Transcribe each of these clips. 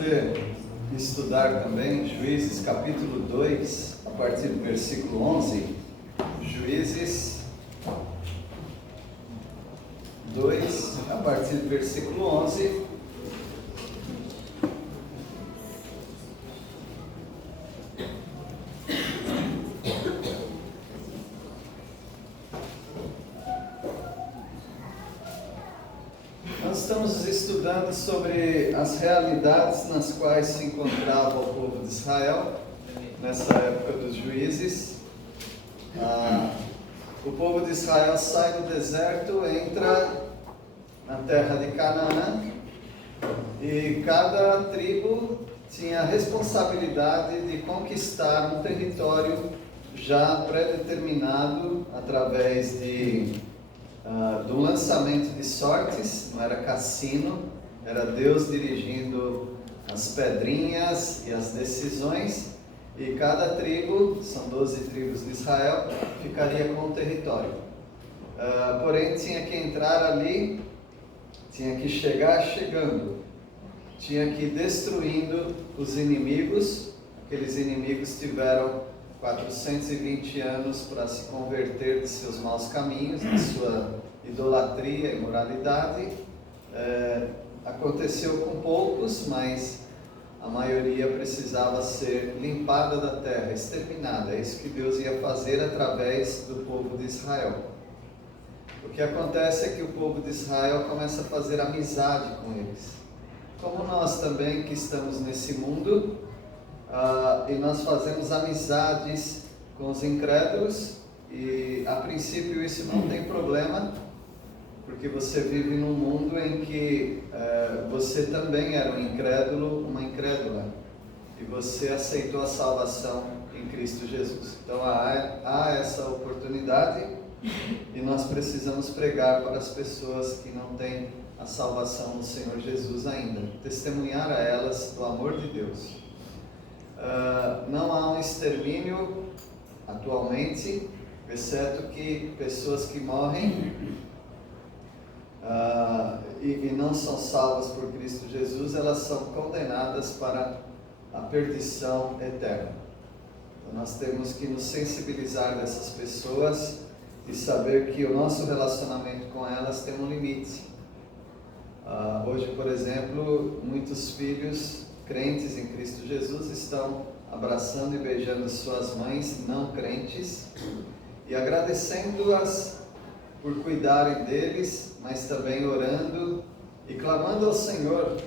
ver, estudar também Juízes capítulo 2, a partir do versículo 11. Juízes 2, a partir do versículo 11. Nós estamos estudando sobre as realidades nas quais se encontrava o povo de Israel nessa época dos juízes. O povo de Israel sai do deserto, entra na terra de Canaã, e cada tribo tinha a responsabilidade de conquistar um território já pré-determinado através do lançamento de sortes. Não era cassino, era Deus dirigindo as pedrinhas e as decisões, e cada tribo, são 12 tribos de Israel, ficaria com o território. Porém tinha que entrar ali, tinha que chegar chegando, tinha que ir destruindo os inimigos. Aqueles inimigos tiveram 420 anos para se converter de seus maus caminhos, de sua idolatria e imoralidade. Aconteceu com poucos, mas a maioria precisava ser limpada da terra, exterminada. É isso que Deus ia fazer através do povo de Israel. O que acontece é que o povo de Israel começa a fazer amizade com eles, como nós também que estamos nesse mundo. E nós fazemos amizades com os incrédulos, e a princípio isso não tem problema, porque você vive num mundo em que você também era um incrédulo, uma incrédula, e você aceitou a salvação em Cristo Jesus. Então há essa oportunidade, e nós precisamos pregar para as pessoas que não têm a salvação no Senhor Jesus ainda, testemunhar a elas do amor de Deus. Não há um extermínio atualmente, exceto que pessoas que morrem e não são salvas por Cristo Jesus, elas são condenadas para a perdição eterna. Então nós temos que nos sensibilizar dessas pessoas e saber que o nosso relacionamento com elas tem um limite. Hoje, por exemplo, muitos filhos crentes em Cristo Jesus estão abraçando e beijando suas mães não crentes e agradecendo-as por cuidarem deles, mas também orando e clamando ao Senhor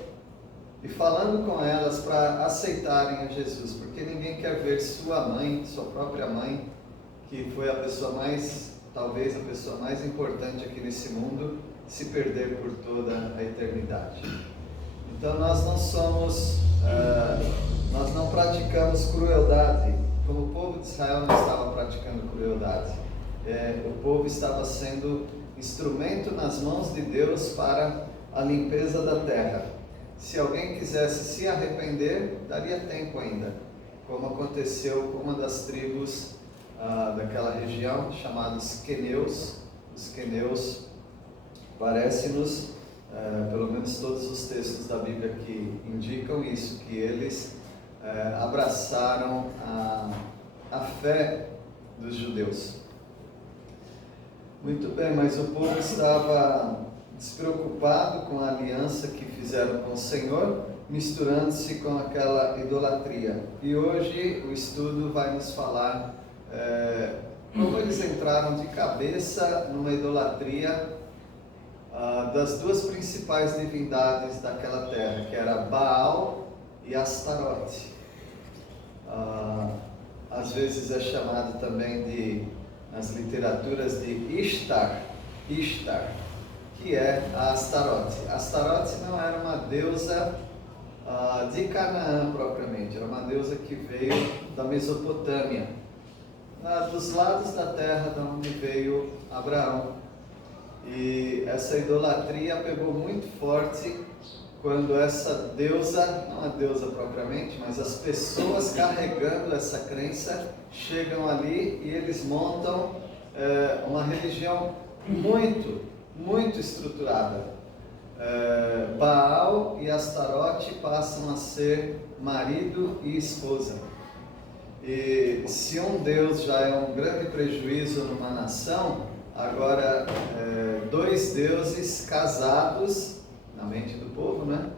e falando com elas para aceitarem a Jesus, porque ninguém quer ver sua mãe, sua própria mãe, que foi a pessoa mais, talvez a pessoa mais importante aqui nesse mundo, se perder por toda a eternidade. Então nós não praticamos crueldade, como o povo de Israel não estava praticando crueldade. O povo estava sendo instrumento nas mãos de Deus para a limpeza da terra. Se alguém quisesse se arrepender, daria tempo ainda, como aconteceu com uma das tribos daquela região, chamados queneus. Os queneus, parece-nos, pelo menos todos os textos da Bíblia que indicam isso, que eles abraçaram a fé dos judeus. Muito bem, mas o povo estava despreocupado com a aliança que fizeram com o Senhor, misturando-se com aquela idolatria. E hoje o estudo vai nos falar como eles entraram de cabeça numa idolatria das duas principais divindades daquela terra, que era Baal e Astarote. Às vezes é chamado também nas literaturas de Ishtar, que é a Astarote. Astarote não era uma deusa de Canaã propriamente, era uma deusa que veio da Mesopotâmia, dos lados da terra de onde veio Abraão. E essa idolatria pegou muito forte quando essa deusa, não a deusa propriamente, mas as pessoas carregando essa crença chegam ali e eles montam uma religião muito estruturada. Baal e Astarote passam a ser marido e esposa. E se um Deus já é um grande prejuízo numa nação, agora dois deuses casados na mente do povo, né?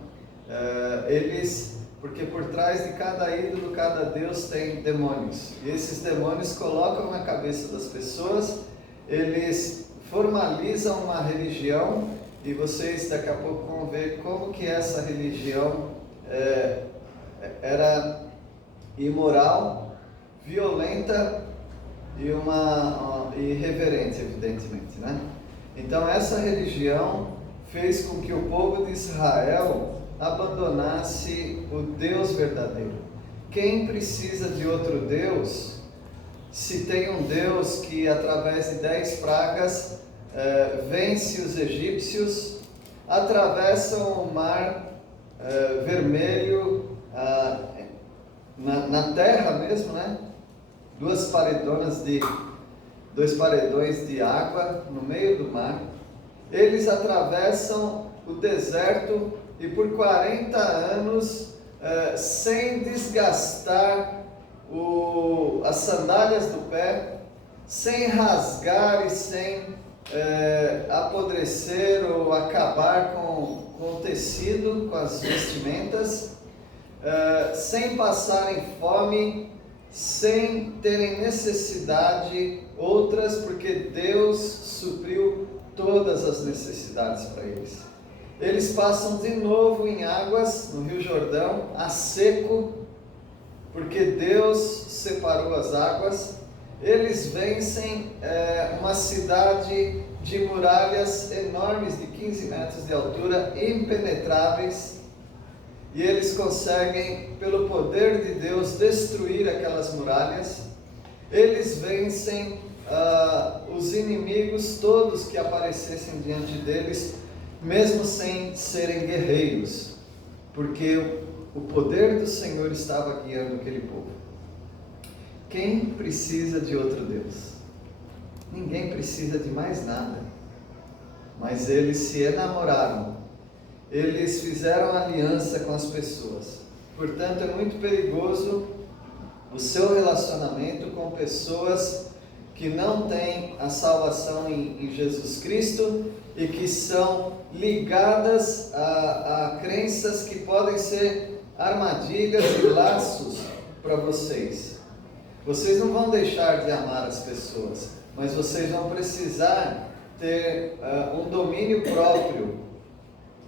Porque por trás de cada ídolo, cada deus tem demônios. E esses demônios colocam na cabeça das pessoas, eles formalizam uma religião, e vocês daqui a pouco vão ver como que essa religião era imoral, violenta e irreverente, evidentemente, né? Então essa religião fez com que o povo de Israel abandonasse o Deus verdadeiro. Quem precisa de outro Deus, se tem um Deus que através de 10 pragas vence os egípcios, atravessam o mar vermelho na terra mesmo, né? Dois paredões de água no meio do mar. Eles atravessam o deserto e por 40 anos, sem desgastar as sandálias do pé, sem rasgar e sem apodrecer ou acabar com o tecido, com as vestimentas, sem passarem fome, sem terem necessidade outras, porque Deus supriu todas as necessidades para eles. Eles passam de novo em águas, no Rio Jordão, a seco, porque Deus separou as águas. Eles vencem uma cidade de muralhas enormes, de 15 metros de altura, impenetráveis, e eles conseguem, pelo poder de Deus, destruir aquelas muralhas. Eles vencem os inimigos todos que aparecessem diante deles, mesmo sem serem guerreiros, porque o poder do Senhor estava guiando aquele povo. Quem precisa de outro Deus? Ninguém precisa de mais nada. Mas eles se enamoraram, eles fizeram aliança com as pessoas. Portanto, é muito perigoso o seu relacionamento com pessoas que não têm a salvação em Jesus Cristo e que são ligadas a crenças que podem ser armadilhas e laços para vocês. Vocês não vão deixar de amar as pessoas, mas vocês vão precisar ter um domínio próprio,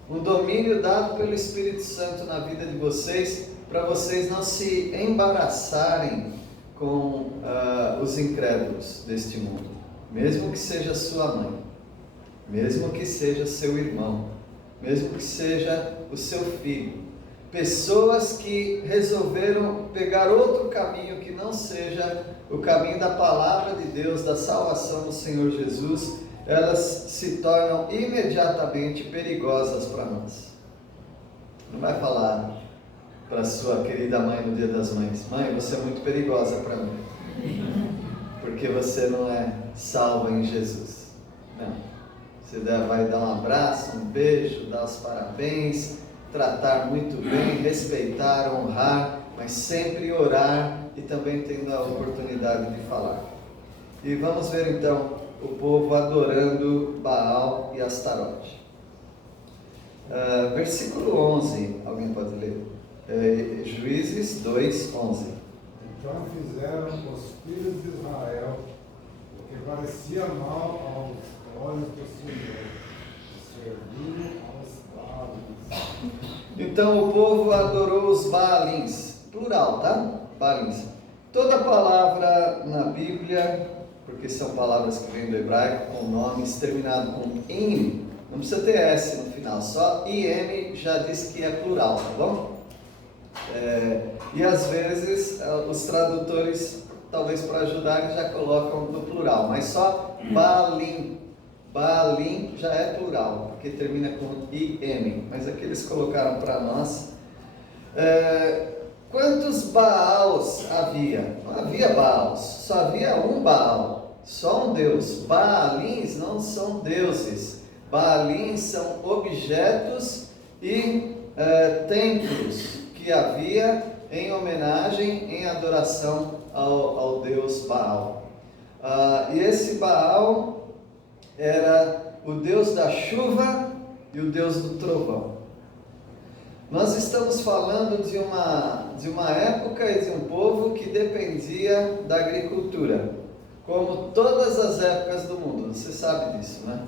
um domínio dado pelo Espírito Santo na vida de vocês, para vocês não se embaraçarem com os incrédulos deste mundo, mesmo que seja sua mãe, mesmo que seja seu irmão, mesmo que seja o seu filho. Pessoas que resolveram pegar outro caminho que não seja o caminho da palavra de Deus, da salvação do Senhor Jesus, elas se tornam imediatamente perigosas para nós. Não vai falar para sua querida mãe no Dia das Mães: mãe, você é muito perigosa para mim, porque você não é salva em Jesus. Não. Você vai dar um abraço, um beijo, dar os parabéns, tratar muito bem, respeitar, honrar, mas sempre orar e também tendo a oportunidade de falar. E vamos ver então o povo adorando Baal e Astarote. Versículo 11, alguém pode ler? Juízes 2, 11. Então fizeram os filhos de Israel o que parecia mal aos olhos do Senhor, servindo aos Baalins. Então o povo adorou os Baalins, plural, tá? Baalins. Toda palavra na Bíblia, porque são palavras que vêm do hebraico, com nomes terminados com im, não precisa ter S no final, só im já diz que é plural, tá bom? E às vezes os tradutores, talvez para ajudar, já colocam no plural, mas só Baalim. Baalim já é plural, porque termina com im, mas aqui eles colocaram para nós. Quantos Baals havia? Não havia Baals, só havia um Baal, só um Deus. Baalins não são deuses, Baalim são objetos e templos que havia em homenagem, em adoração ao deus Baal. E esse Baal era o deus da chuva e o deus do trovão. Nós estamos falando de uma época e de um povo que dependia da agricultura, como todas as épocas do mundo. Você sabe disso, né?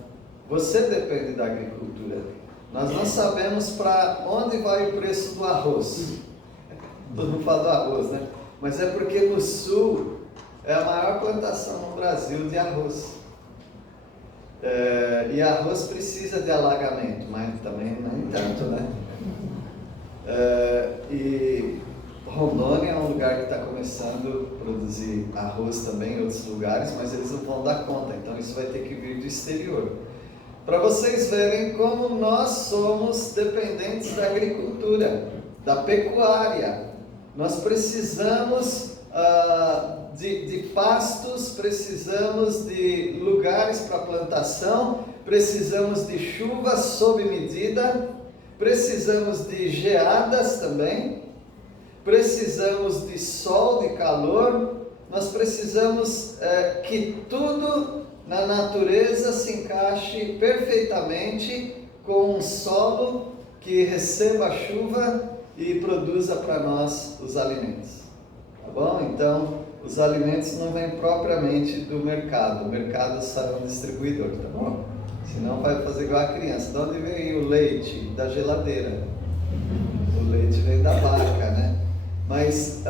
Você depende da agricultura. Nós não sabemos para onde vai o preço do arroz. Todo mundo fala do arroz, né? Mas é porque no sul é a maior plantação no Brasil de arroz. E arroz precisa de alagamento, mas também nem tanto, né? E Rondônia é um lugar que está começando a produzir arroz também em outros lugares, mas eles não vão dar conta, então isso vai ter que vir do exterior. Para vocês verem como nós somos dependentes da agricultura, da pecuária. Nós precisamos de pastos, precisamos de lugares para plantação, precisamos de chuva sob medida, precisamos de geadas também, precisamos de sol, de calor, nós precisamos que tudo na natureza se encaixe perfeitamente com um solo que receba a chuva e produza para nós os alimentos. Tá bom? Então, os alimentos não vêm propriamente do mercado, o mercado sai um distribuidor, tá bom? Senão vai fazer igual a criança. De onde vem o leite? Da geladeira. O leite vem da vaca, né? Mas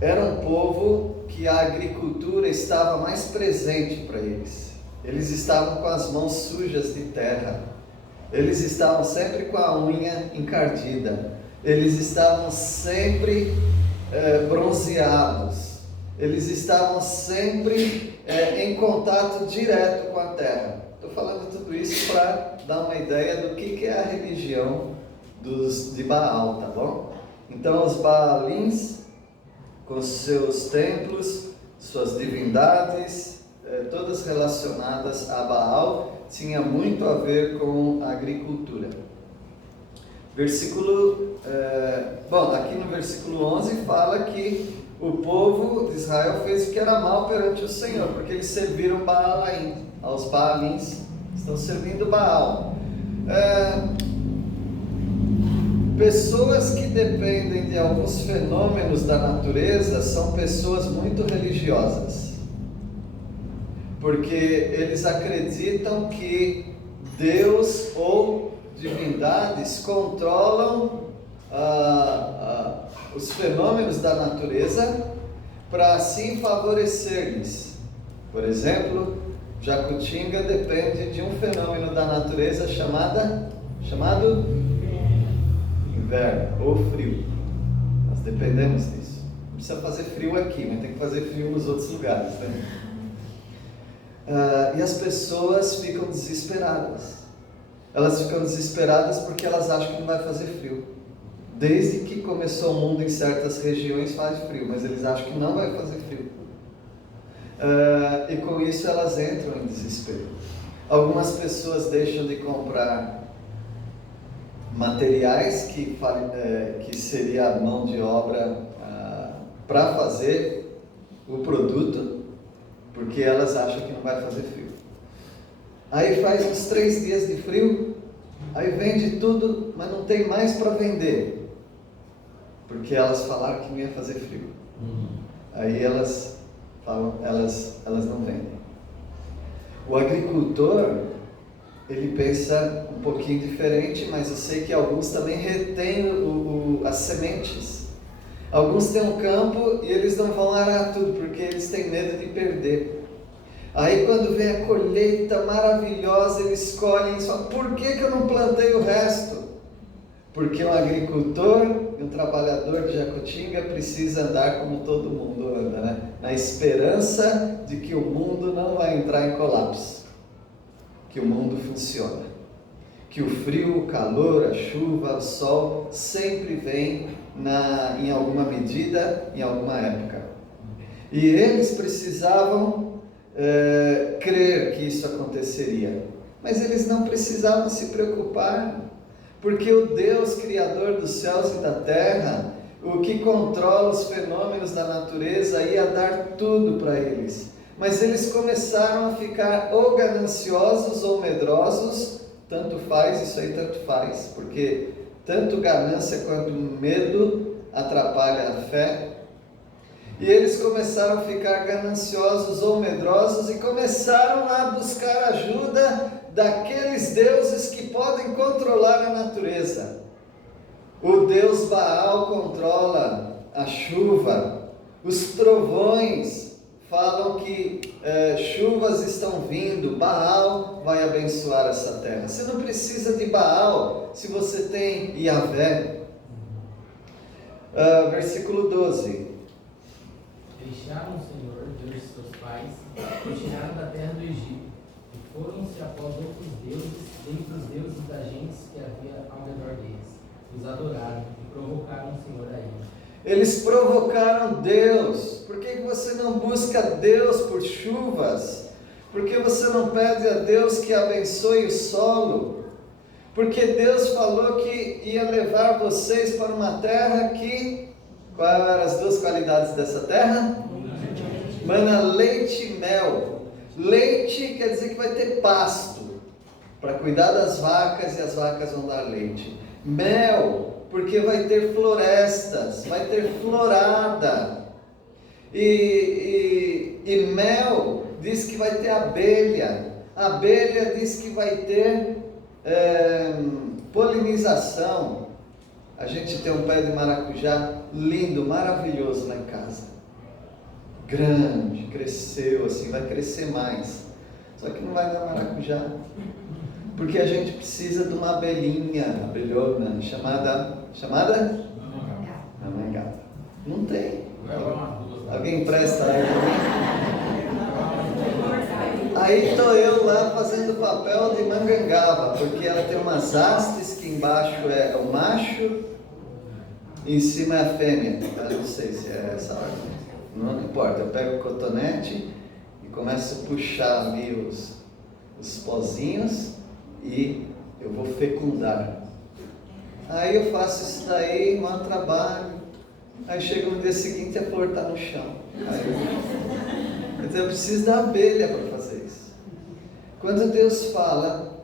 era um povo que a agricultura estava mais presente para eles. Eles estavam com as mãos sujas de terra. Eles estavam sempre com a unha encardida. Eles estavam sempre bronzeados. Eles estavam sempre em contato direto com a terra. Estou falando tudo isso para dar uma ideia do que é a religião de Baal, tá bom? Então os Baalins, com seus templos, suas divindades, todas relacionadas a Baal, tinha muito a ver com a agricultura. Aqui no versículo 11 fala que o povo de Israel fez o que era mal perante o Senhor, porque eles serviram Baalaim, aos Baalins, estão servindo Baal. Pessoas que dependem de alguns fenômenos da natureza são pessoas muito religiosas, porque eles acreditam que Deus ou divindades controlam os fenômenos da natureza para assim favorecer-lhes. Por exemplo, Jacutinga depende de um fenômeno da natureza chamado inverno ou frio. Nós dependemos disso. Não precisa fazer frio aqui, mas tem que fazer frio nos outros lugares, né? E as pessoas ficam desesperadas. Elas ficam desesperadas porque elas acham que não vai fazer frio. Desde que começou o mundo, em certas regiões faz frio, mas eles acham que não vai fazer frio. E com isso elas entram em desespero. Algumas pessoas deixam de comprar materiais que seria a mão de obra para fazer o produto, porque elas acham que não vai fazer frio. Aí faz uns 3 dias de frio, aí vende tudo, mas não tem mais para vender, porque elas falaram que não ia fazer frio. Aí elas falam, elas não vendem. O agricultor, ele pensa um pouquinho diferente, mas eu sei que alguns também retêm as sementes. Alguns têm um campo e eles não vão arar tudo, porque eles têm medo de perder. Aí quando vem a colheita maravilhosa, eles escolhem e falam, por que eu não plantei o resto? Porque um agricultor e um trabalhador de Jacutinga precisa andar como todo mundo anda, né? Na esperança de que o mundo não vai entrar em colapso, que o mundo funciona, que o frio, o calor, a chuva, o sol sempre vem em alguma medida, em alguma época. E eles precisavam crer que isso aconteceria. Mas eles não precisavam se preocupar, porque o Deus Criador dos céus e da terra, o que controla os fenômenos da natureza, ia dar tudo para eles. Mas eles começaram a ficar ou gananciosos ou medrosos, tanto faz, isso aí tanto faz, porque tanto ganância quanto medo atrapalha a fé. E eles começaram a ficar gananciosos ou medrosos e começaram a buscar ajuda daqueles deuses que podem controlar a natureza. O deus Baal controla a chuva, os trovões falam que chuvas estão vindo, Baal vai abençoar essa terra. Você não precisa de Baal se você tem Yahvé. Versículo 12. Deixaram o Senhor, Deus de seus pais, e tiraram da terra do Egito, e foram-se após outros deuses, dentre os deuses das gentes que havia ao redor deles. Os adoraram e provocaram o Senhor a ira. Eles provocaram Deus. Por que você não busca Deus por chuvas? Por que você não pede a Deus que abençoe o solo? Porque Deus falou que ia levar vocês para uma terra que... Quais eram as duas qualidades dessa terra? Mana, leite e mel. Leite quer dizer que vai ter pasto para cuidar das vacas e as vacas vão dar leite. Mel, porque vai ter florestas, vai ter florada. E mel diz que vai ter abelha. Abelha diz que vai ter polinização. A gente tem um pé de maracujá lindo, maravilhoso lá em casa. Grande, cresceu assim, vai crescer mais. Só que não vai dar maracujá. Porque a gente precisa de uma abelhona, chamada mamangata. Não tem. Alguém empresta aí também? Aí estou eu lá fazendo o papel de mangangaba, porque ela tem umas hastes que embaixo é o macho, em cima é a fêmea. Eu não sei se é essa ordem. Não importa, eu pego o cotonete e começo a puxar ali os pozinhos e eu vou fecundar. Aí eu faço isso daí, um trabalho. Aí chega no dia seguinte e a flor está no chão. Então eu preciso da abelha para fazer isso. Quando Deus fala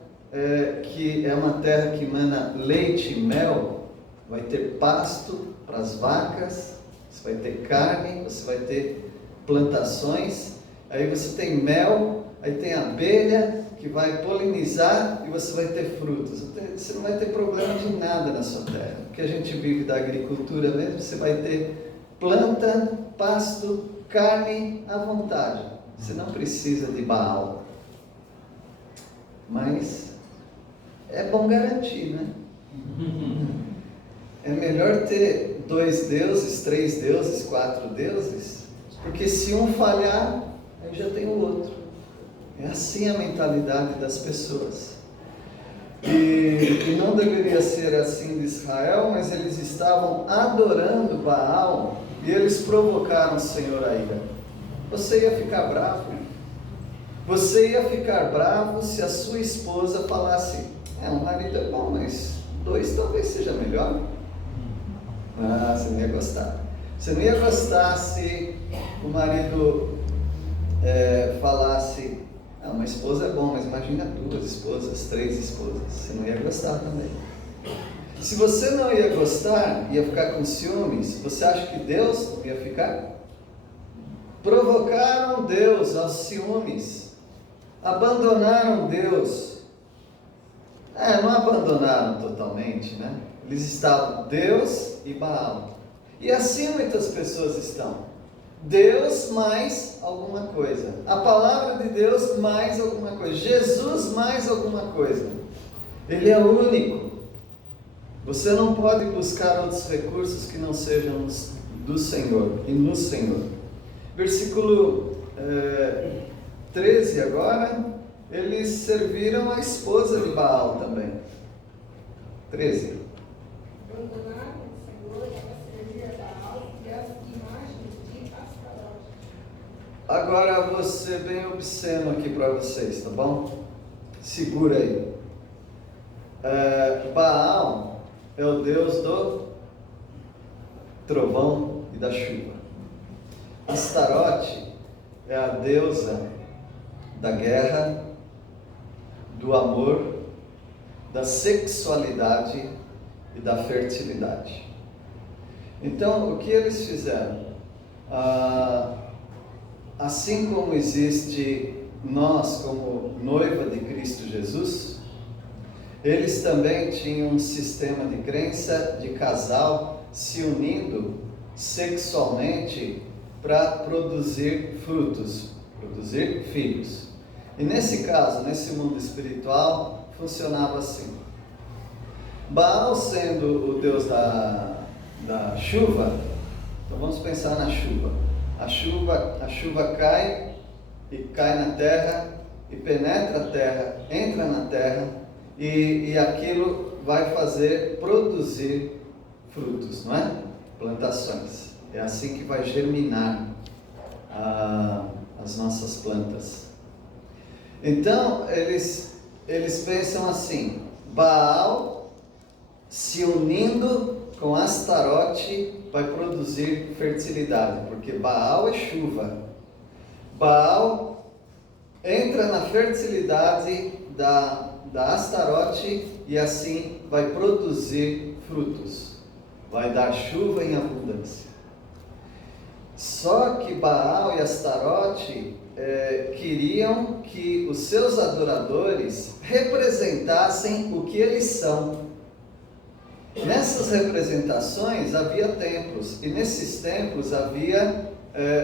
que é uma terra que emana leite e mel, vai ter pasto para as vacas, você vai ter carne, você vai ter plantações, aí você tem mel, aí tem abelha que vai polinizar e você vai ter frutos. Você não vai ter problema de nada na sua terra, porque a gente vive da agricultura mesmo, você vai ter planta, pasto, carne à vontade. Você não precisa de Baal. Mas é bom garantir, né? É melhor ter 2 deuses, 3 deuses, 4 deuses, porque se um falhar, aí já tem o outro. É assim a mentalidade das pessoas. E não deveria ser assim de Israel, mas eles estavam adorando Baal e eles provocaram o Senhor a ira. Você ia ficar bravo? Você ia ficar bravo se a sua esposa falasse: um marido é bom, mas 2 talvez seja melhor. Você não ia gostar. Você não ia gostar se o marido falasse: uma esposa é bom, mas imagina 2 esposas, 3 esposas. Você não ia gostar também. Se você não ia gostar, ia ficar com ciúmes, você acha que Deus ia ficar? Provocaram Deus aos ciúmes. Abandonaram Deus. Não abandonaram totalmente, né? Eles estavam Deus e Baal. E assim muitas pessoas estão. Deus mais alguma coisa. A palavra de Deus mais alguma coisa. Jesus mais alguma coisa. Ele é único. Você não pode buscar outros recursos que não sejam do Senhor e no Senhor. Versículo 13 agora. Eles serviram a esposa de Baal também. 13. Abandonaram o Senhor para servir a Baal e as imagens de Astarot. Agora vou ser bem obsceno aqui para vocês, tá bom? Segura aí. Baal é o deus do trovão e da chuva. Astarote é a deusa da guerra, do amor, da sexualidade e da fertilidade. Então, o que eles fizeram? Assim como existe nós como noiva de Cristo Jesus, eles também tinham um sistema de crença de casal se unindo sexualmente para produzir frutos, produzir filhos. E nesse caso, nesse mundo espiritual, funcionava assim. Baal sendo o deus da chuva, então vamos pensar na chuva. A chuva cai e cai na terra e penetra a terra, entra na terra e aquilo vai fazer produzir frutos, não é? Plantações. É assim que vai germinar as nossas plantas. Então eles pensam assim: Baal se unindo com Astarote vai produzir fertilidade, porque Baal é chuva. Baal entra na fertilidade da Astarote e assim vai produzir frutos, vai dar chuva em abundância. Só que Baal e Astarote queriam que os seus adoradores representassem o que eles são. Nessas representações havia templos, e nesses templos havia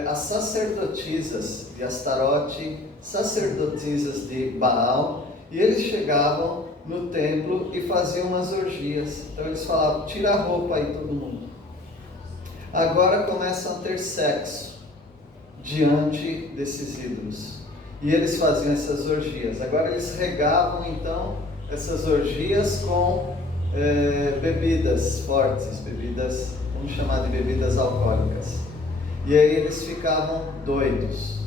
as sacerdotisas de Astarote, sacerdotisas de Baal, e eles chegavam no templo e faziam umas orgias. Então eles falavam: tira a roupa aí todo mundo. Agora começam a ter sexo diante desses ídolos, e eles faziam essas orgias. Agora eles regavam então essas orgias com bebidas fortes, bebidas, vamos chamar de bebidas alcoólicas. E aí eles ficavam doidos.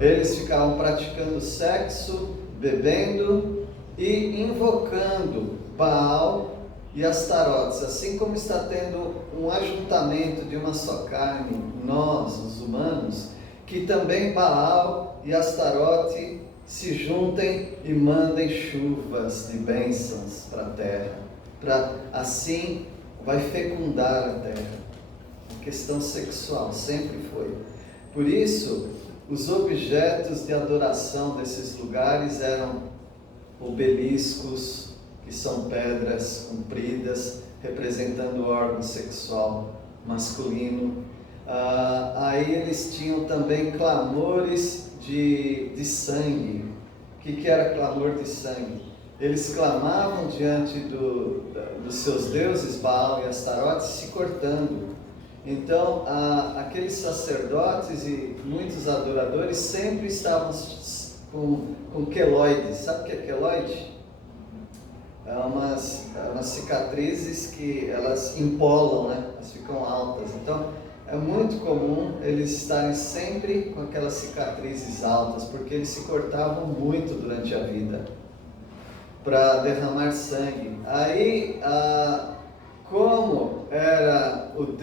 Eles ficavam praticando sexo, bebendo e invocando Baal e Astarotes. Assim como está tendo um ajuntamento de uma só carne, nós, os humanos, que também Baal e Astarote se juntem e mandem chuvas de bênçãos para a terra. Assim vai fecundar a terra. A questão sexual sempre foi. Por isso, os objetos de adoração desses lugares eram obeliscos, que são pedras compridas, representando o órgão sexual masculino. Aí eles tinham também clamores de sangue. O que era clamor de sangue? Eles clamavam diante dos seus deuses, Baal e Astarote, se cortando. Então, aqueles sacerdotes e muitos adoradores sempre estavam com queloides. Sabe o que é queloide? É umas cicatrizes que elas empolam, né? Elas ficam altas. Então, é muito comum eles estarem sempre com aquelas cicatrizes altas, porque eles se cortavam muito durante a vida para derramar sangue. Aí, como era os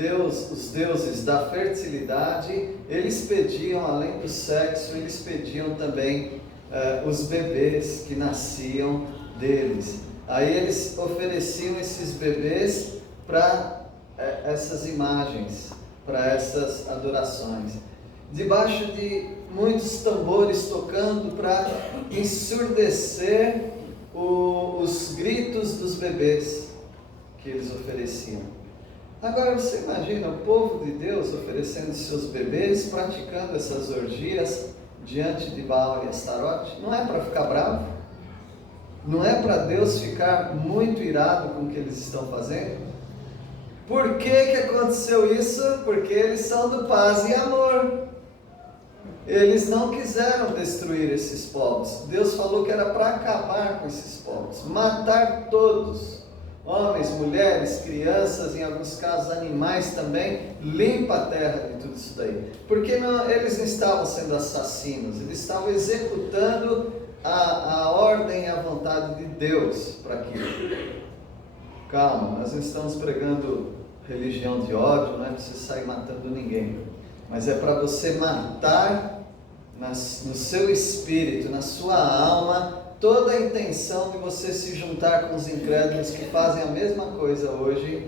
deuses da fertilidade, eles pediam, além do sexo, eles pediam também os bebês que nasciam deles. Aí eles ofereciam esses bebês para essas imagens, para essas adorações, debaixo de muitos tambores tocando para ensurdecer os gritos dos bebês que eles ofereciam. Agora você imagina o povo de Deus oferecendo seus bebês, praticando essas orgias diante de Baal e Astarote. Não é para ficar bravo? Não é para Deus ficar muito irado com o que eles estão fazendo? Por que aconteceu isso? Porque eles são do paz e amor. Eles não quiseram destruir esses povos. Deus falou que era para acabar com esses povos, matar todos. homens, mulheres, crianças, em alguns casos animais também, limpa a terra de tudo isso daí. Porque não, eles não estavam sendo assassinos, eles estavam executando a ordem e a vontade de Deus para aquilo. Calma, nós não estamos pregando religião de ódio, não é para você sair matando ninguém, mas é para você matar no seu espírito, na sua alma, toda a intenção de você se juntar com os incrédulos que fazem a mesma coisa hoje,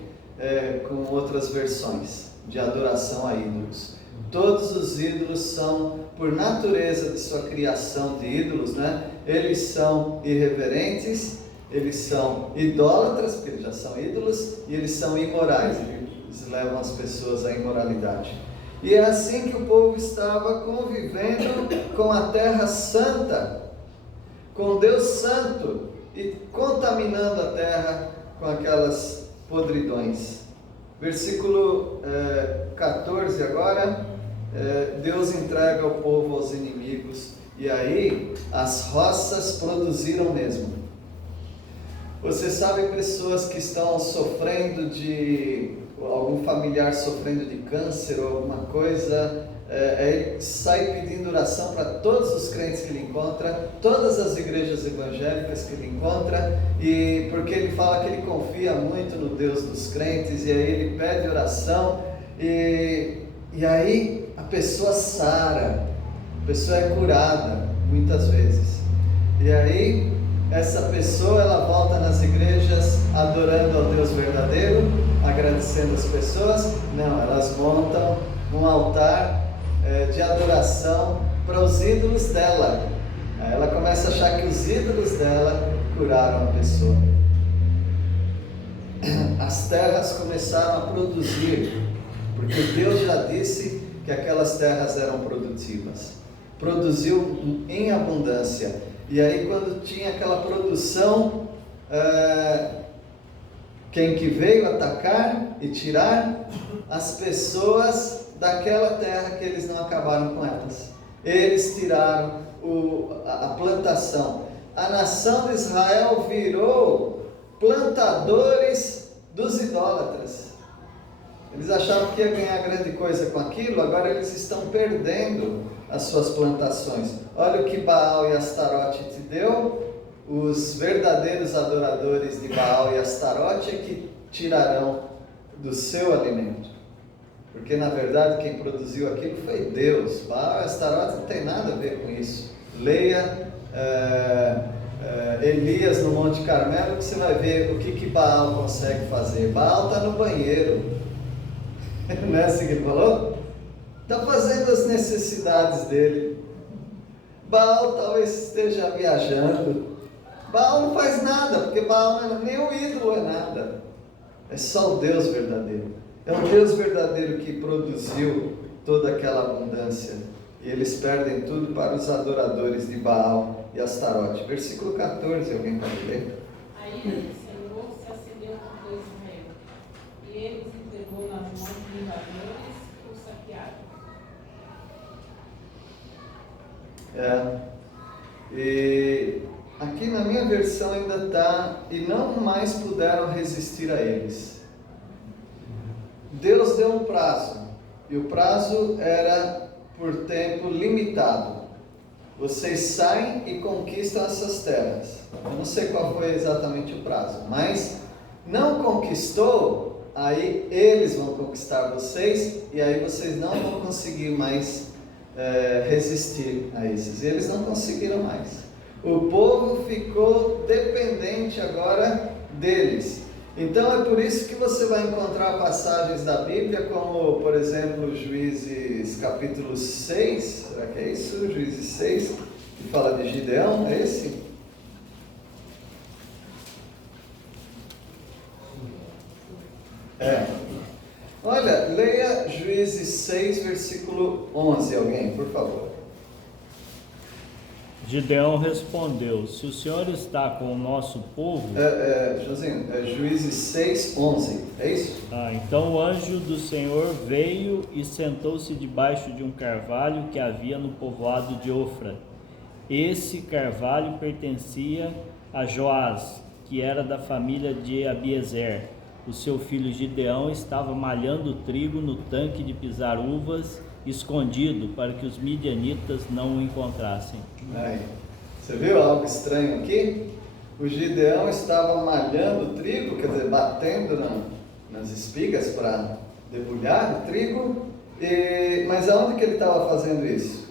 com outras versões de adoração a ídolos. Todos os ídolos são, por natureza de sua criação de ídolos, né? Eles são irreverentes, eles são idólatras, porque eles já são ídolos, e eles são imorais, eles levam as pessoas à imoralidade. E é assim que o povo estava convivendo com a terra santa, com Deus santo, e contaminando a terra com aquelas podridões. Versículo 14 agora, Deus entrega o povo aos inimigos, e aí as roças produziram mesmo. Você sabe pessoas que estão sofrendo de algum familiar sofrendo de câncer ou alguma coisa, ele sai pedindo oração para todos os crentes que ele encontra, todas as igrejas evangélicas que ele encontra, e porque ele fala que ele confia muito no Deus dos crentes, e aí ele pede oração, e aí a pessoa sara, a pessoa é curada muitas vezes, e aí essa pessoa ela volta nas igrejas adorando ao Deus verdadeiro, agradecendo as pessoas. Não, elas montam um altar de adoração para os ídolos dela. Aí ela começa a achar que os ídolos dela curaram a pessoa. As terras começaram a produzir, porque Deus já disse que aquelas terras eram produtivas. Produziu em abundância. E aí quando tinha aquela produção, quem que veio atacar e tirar? As pessoas daquela terra que eles não acabaram com elas. Eles tiraram a plantação. A nação de Israel virou plantadores dos idólatras. Eles achavam que ia ganhar grande coisa com aquilo, agora eles estão perdendo as suas plantações. Olha o que Baal e Astarote te deu. Os verdadeiros adoradores de Baal e Astarote é que tirarão do seu alimento, porque na verdade quem produziu aquilo foi Deus. Baal e Astarote não tem nada a ver com isso. Leia Elias no Monte Carmelo, que você vai ver o que Baal consegue fazer. Baal está no banheiro, não é assim que ele falou? Está fazendo as necessidades dele. Baal talvez esteja viajando. Baal não faz nada, porque Baal não é, nem o ídolo é nada. É só o Deus verdadeiro. É o Deus verdadeiro que produziu toda aquela abundância. E eles perdem tudo para os adoradores de Baal e Astarote. Versículo 14, alguém pode ler? A ira do Senhor se acendeu contra Israel, e ele os entregou nas mãos dos invasores que os saquearam. E aqui na minha versão ainda está: e não mais puderam resistir a eles. Deus deu um prazo, e o prazo era por tempo limitado. Vocês saem e conquistam essas terras. Eu não sei qual foi exatamente o prazo, mas não conquistou, aí eles vão conquistar vocês, e aí vocês não vão conseguir mais resistir a esses. E eles não conseguiram mais. O povo ficou dependente agora deles. Então é por isso que você vai encontrar passagens da Bíblia, como por exemplo Juízes capítulo 6, será que é isso? Juízes 6, que fala de Gideão, é esse? Olha, leia Juízes 6, versículo 11, alguém, por favor. Gideão respondeu: se o Senhor está com o nosso povo... Josinho, Juízes 6, 11, é isso? Então o anjo do Senhor veio e sentou-se debaixo de um carvalho que havia no povoado de Ofra. Esse carvalho pertencia a Joás, que era da família de Abiezer. O seu filho Gideão estava malhando trigo no tanque de pisar uvas, escondido, para que os midianitas não o encontrassem. Aí, você viu algo estranho aqui? O Gideão estava malhando trigo, quer dizer, batendo nas espigas para debulhar o trigo, mas aonde que ele estava fazendo isso?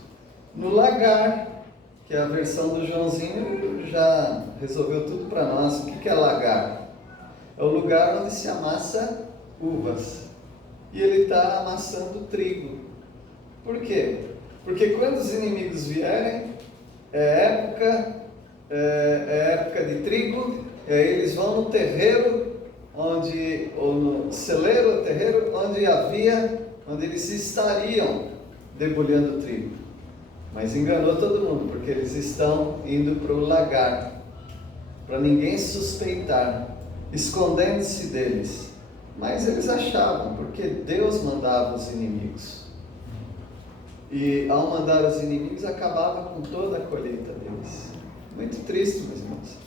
No lagar, que é a versão do Joãozinho já resolveu tudo para nós. O que é lagar? É o lugar onde se amassa uvas. E ele está amassando trigo. Por quê? Porque quando os inimigos vierem, é época de trigo, e aí eles vão no terreiro, ou no celeiro, terreiro, onde eles estariam debulhando trigo. Mas enganou todo mundo, porque eles estão indo para o lagar, para ninguém suspeitar, escondendo-se deles. Mas eles achavam, porque Deus mandava os inimigos. E ao mandar os inimigos, acabava com toda a colheita deles. Muito triste, meus irmãos.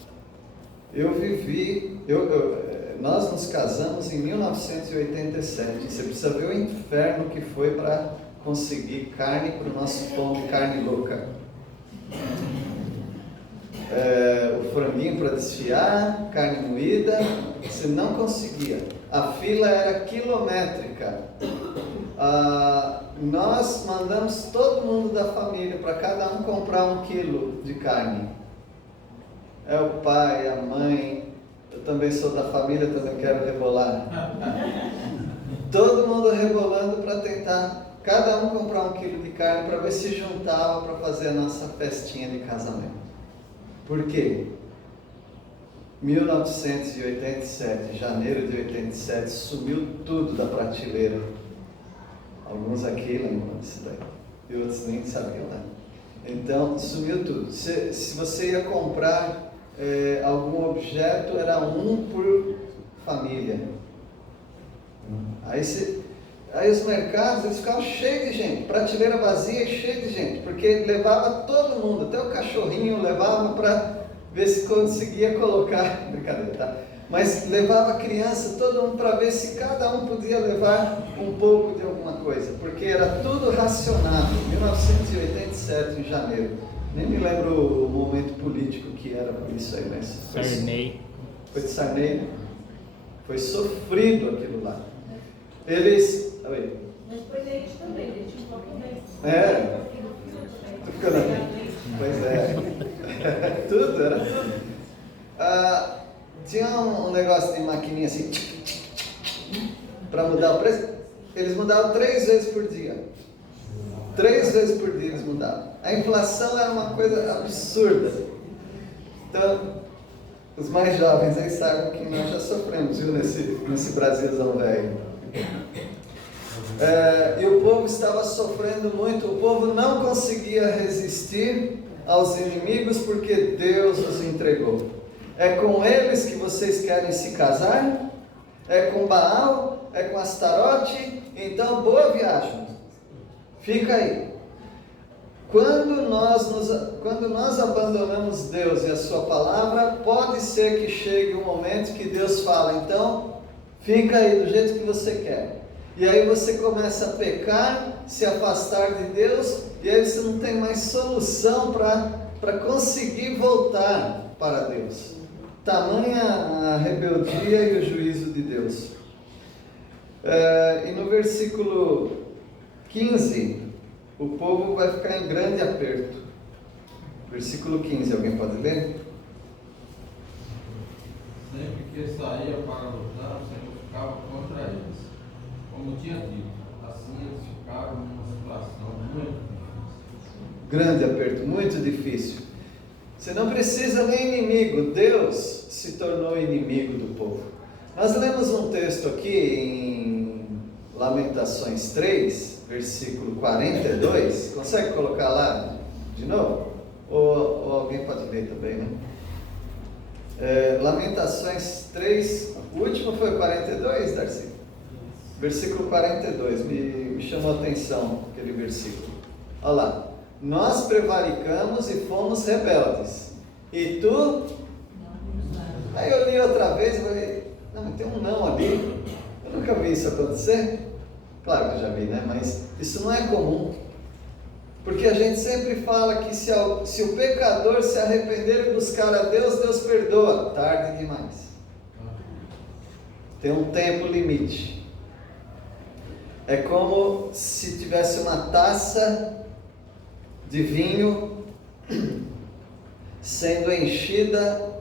Nós nos casamos em 1987. Você precisa ver o inferno que foi para conseguir carne para o nosso pão de carne louca. O franguinho para desfiar, carne moída, você não conseguia. A fila era quilométrica. Nós mandamos todo mundo da família para cada um comprar 1 quilo de carne. É o pai, a mãe, eu também sou da família, também quero rebolar. Todo mundo rebolando para tentar, cada um comprar 1 quilo de carne para ver se juntava para fazer a nossa festinha de casamento. Por quê? 1987, janeiro de 87, sumiu tudo da prateleira. Alguns aqui lembram disso daí, e outros nem sabiam, né? Então, sumiu tudo. Se você ia comprar algum objeto, era 1 por família. Aí os mercados, eles ficavam cheios de gente, prateleira vazia e cheia de gente, porque levava todo mundo, até o cachorrinho levava para ver se conseguia colocar, brincadeira, tá? Mas levava a criança, todo mundo, para ver se cada um podia levar um pouco de alguma coisa, porque era tudo racionado. 1987, em janeiro. Nem me lembro o momento político que era por isso aí, mas Sarney. Foi de Sarney. Foi sofrido aquilo lá. Eles... Oi. Mas foi leite também, leite um pouco mais. Tô ficando aqui. Pois é. Tudo, era tudo. Tinha um negócio de maquininha assim, para mudar o preço. Eles mudavam 3 vezes por dia. 3 vezes por dia eles mudavam. A inflação era uma coisa absurda. Então, os mais jovens aí sabem que nós já sofremos, viu, nesse Brasilzão velho. E o povo estava sofrendo muito. O povo não conseguia resistir aos inimigos porque Deus os entregou. É com eles que vocês querem se casar? É com Baal? É com Astarote? Então, boa viagem. Fica aí. Quando nós abandonamos Deus e a sua palavra, pode ser que chegue um momento que Deus fala, então, fica aí do jeito que você quer. E aí você começa a pecar, se afastar de Deus, e aí você não tem mais solução para conseguir voltar para Deus. Tamanha a rebeldia e o juízo de Deus. E no versículo 15, o povo vai ficar em grande aperto. Versículo 15, alguém pode ler? Sempre que saía para lutar, o Senhor ficava contra eles. Como tinha dito, assim eles ficaram numa situação muito difícil. Grande aperto, muito difícil. Você não precisa nem inimigo, Deus se tornou inimigo do povo. Nós lemos um texto aqui em Lamentações 3, versículo 42. Consegue colocar lá de novo? Ou alguém pode ler também, né? Lamentações 3, o último foi o 42, Darcy? Versículo 42, me chamou a atenção aquele versículo. Olha lá. Nós prevaricamos e fomos rebeldes. E tu? Aí eu li outra vez e falei, não, mas tem um não ali. Eu nunca vi isso acontecer. Claro que eu já vi, né? Mas isso não é comum. Porque a gente sempre fala que se o pecador se arrepender e buscar a Deus, Deus perdoa. Tarde demais. Tem um tempo limite. É como se tivesse uma taça de vinho sendo enchida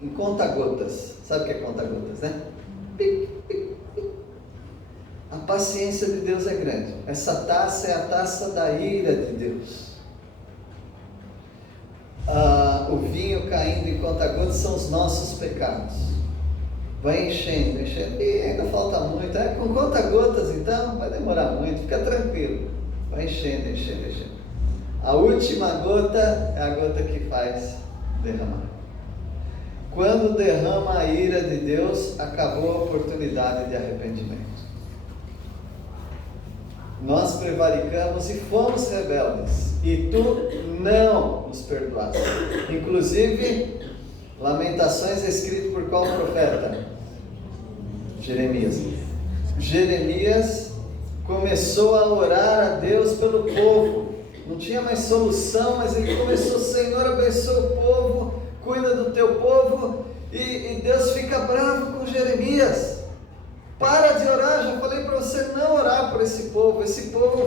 em conta-gotas. Sabe o que é conta-gotas, né? Pic, pic, pic. A paciência de Deus é grande. Essa taça é a taça da ira de Deus. O vinho caindo em conta-gotas são os nossos pecados. Vai enchendo, enchendo, e ainda falta muito. Com conta-gotas, então, vai demorar muito, fica tranquilo. Vai enchendo, enchendo, enchendo. A última gota é a gota que faz derramar. Quando derrama a ira de Deus, acabou a oportunidade de arrependimento. Nós prevaricamos e fomos rebeldes, e tu não nos perdoaste. Inclusive, Lamentações é escrito por qual profeta? Jeremias. Jeremias começou a orar a Deus pelo povo. Não tinha mais solução, mas ele começou: Senhor, abençoa o povo, cuida do teu povo. E Deus fica bravo com Jeremias. Para de orar, já falei para você não orar por esse povo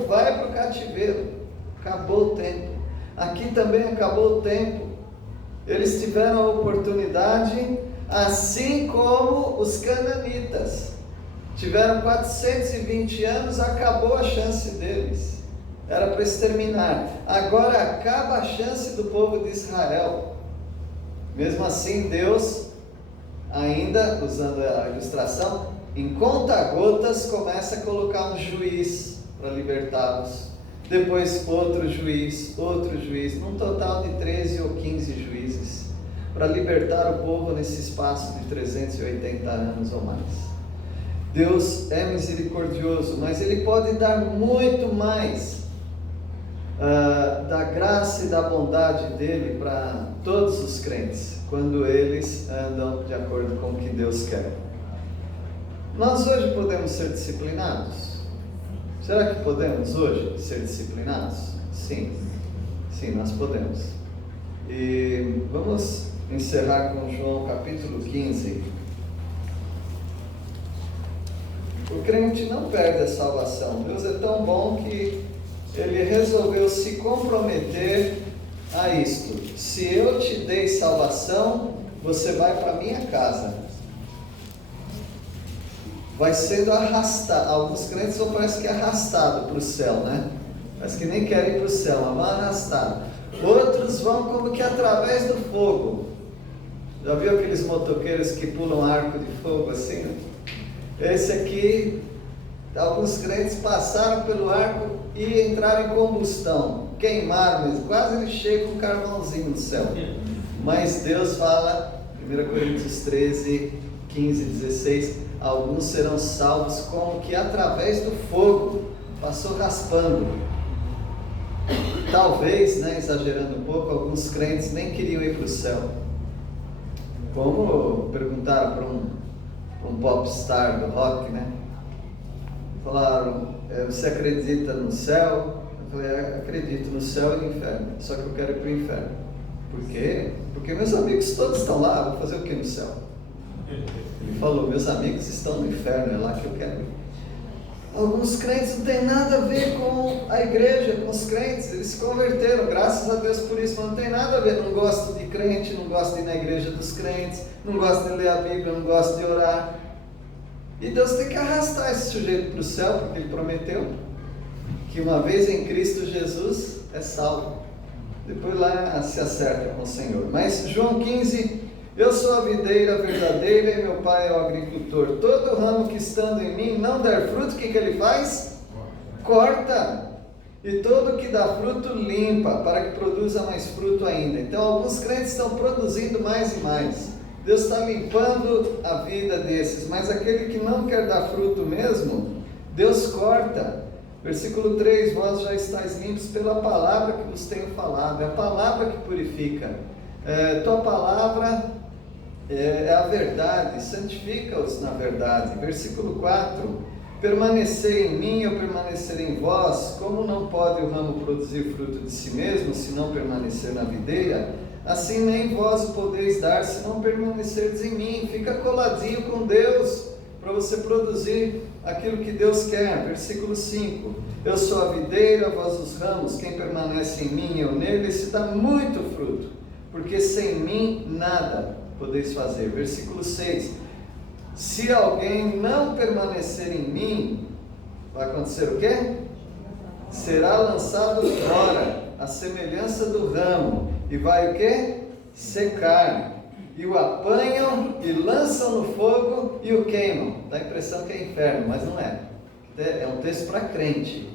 vai para o cativeiro. Acabou o tempo. Aqui também acabou o tempo. Eles tiveram a oportunidade, assim como os cananitas. Tiveram 420 anos, acabou a chance deles. Era para exterminar. Agora acaba a chance do povo de Israel. Mesmo assim, Deus, ainda usando a ilustração, em conta-gotas começa a colocar um juiz para libertá-los. Depois outro juiz, num total de 13 ou 15 juízes, para libertar o povo nesse espaço de 380 anos ou mais. Deus é misericordioso, mas Ele pode dar muito mais da graça e da bondade dEle para todos os crentes, quando eles andam de acordo com o que Deus quer. Nós hoje podemos ser disciplinados? Será que podemos hoje ser disciplinados? Sim, nós podemos. E vamos encerrar com João capítulo 15. O crente não perde a salvação. Deus é tão bom que Ele resolveu se comprometer a isto. Se eu te dei salvação, você vai para a minha casa. Vai sendo arrastado. Alguns crentes vão, parece que é arrastado para o céu, né? Parece que nem querem ir para o céu, mas vão arrastado. Outros vão como que através do fogo. Já viu aqueles motoqueiros que pulam arco de fogo assim? Esse aqui, alguns crentes passaram pelo arco e entraram em combustão, queimaram mesmo, quase ele chega com um carvãozinho no céu. Mas Deus fala, 1 Coríntios 13, 15, 16, alguns serão salvos como que através do fogo, passou raspando. Talvez, exagerando um pouco, alguns crentes nem queriam ir para o céu. Como perguntaram para um popstar do rock, falaram: você acredita no céu? Eu falei: acredito no céu e no inferno, só que eu quero ir para o inferno. Por quê? Porque meus amigos todos estão lá, vou fazer o que no céu? Ele falou: meus amigos estão no inferno, é lá que eu quero ir. Alguns crentes não tem nada a ver com a igreja, com os crentes, eles se converteram, graças a Deus por isso, mas não tem nada a ver. Não gosto de crente, não gosto de ir na igreja dos crentes, não gosto de ler a Bíblia, não gosto de orar. E Deus tem que arrastar esse sujeito para o céu, porque Ele prometeu que uma vez em Cristo Jesus é salvo. Depois lá se acerta com o Senhor. Mas João 15, eu sou a videira verdadeira e meu Pai é o agricultor. Todo ramo que estando em mim não der fruto, o que Ele faz? Corta. E todo que dá fruto limpa, para que produza mais fruto ainda. Então alguns crentes estão produzindo mais e mais. Deus está limpando a vida desses, mas aquele que não quer dar fruto mesmo, Deus corta. Versículo 3, vós já estáis limpos pela palavra que vos tenho falado. É a palavra que purifica. Tua palavra é a verdade, santifica-os na verdade. Versículo 4: permanecei em mim, eu permanecerei em vós. Como não pode o ramo produzir fruto de si mesmo, se não permanecer na videira, assim nem vós o podeis dar, se não permanecerdes em mim. Fica coladinho com Deus, para você produzir aquilo que Deus quer. Versículo 5: eu sou a videira, vós os ramos, quem permanece em mim, eu nele, esse dá muito fruto, porque sem mim nada podeis fazer. Versículo 6: se alguém não permanecer em mim, vai acontecer o quê? Será lançado fora, a semelhança do ramo, e vai o quê? Secar. E o apanham e lançam no fogo e o queimam. Dá a impressão que é inferno, mas não é. É um texto para crente.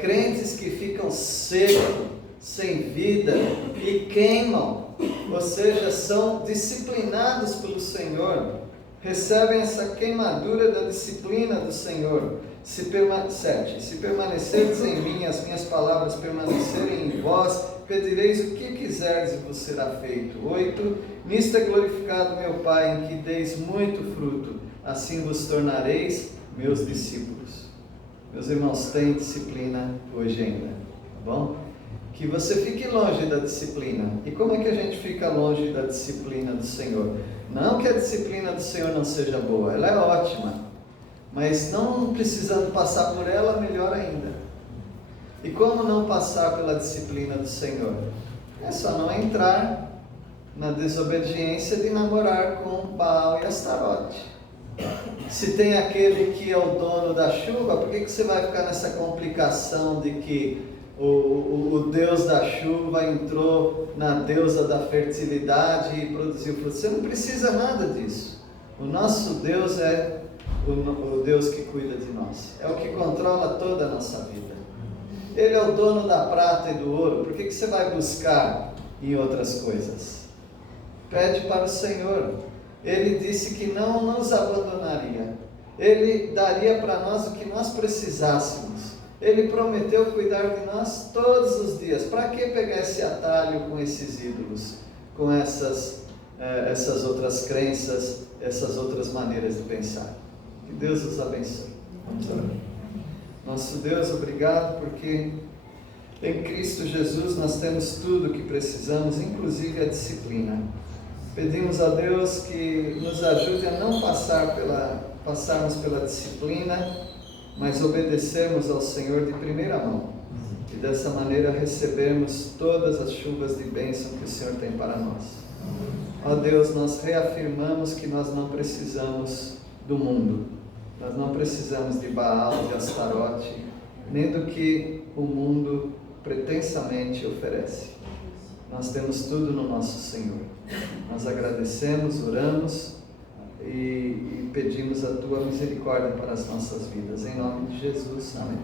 Crentes que ficam secos, sem vida e queimam, ou seja, são disciplinados pelo Senhor, recebem essa queimadura da disciplina do Senhor. 7: se permanecerdes em mim, as minhas palavras permanecerem em vós, pedireis o que quiserdes e vos será feito. 8: nisto é glorificado meu Pai, em que deis muito fruto, assim vos tornareis meus discípulos. Meus irmãos, tem disciplina hoje ainda, tá bom? Que você fique longe da disciplina. E como é que a gente fica longe da disciplina do Senhor? Não que a disciplina do Senhor não seja boa, ela é ótima, mas não precisando passar por ela, melhor ainda. E como não passar pela disciplina do Senhor? É só não entrar na desobediência de namorar com Baal e Astarote. Se tem aquele que é o dono da chuva, por que você vai ficar nessa complicação de que o Deus da chuva entrou na deusa da fertilidade e produziu fruto? Você não precisa nada disso. O nosso Deus é o Deus que cuida de nós, é o que controla toda a nossa vida. Ele é o dono da prata e do ouro. Por que você vai buscar em outras coisas? Pede para o Senhor. Ele disse que não nos abandonaria. Ele daria para nós o que nós precisássemos. Ele prometeu cuidar de nós todos os dias. Para que pegar esse atalho com esses ídolos? Com essas outras crenças, essas outras maneiras de pensar? Que Deus os abençoe. Vamos orar. Nosso Deus, obrigado porque em Cristo Jesus nós temos tudo o que precisamos, inclusive a disciplina. Pedimos a Deus que nos ajude a não passarmos pela disciplina, mas obedecermos ao Senhor de primeira mão. E dessa maneira recebermos todas as chuvas de bênção que o Senhor tem para nós. Ó Deus, nós reafirmamos que nós não precisamos do mundo. Nós não precisamos de Baal, de Astarote, nem do que o mundo pretensamente oferece. Nós temos tudo no nosso Senhor. Nós agradecemos, oramos e pedimos a Tua misericórdia para as nossas vidas. Em nome de Jesus. Amém.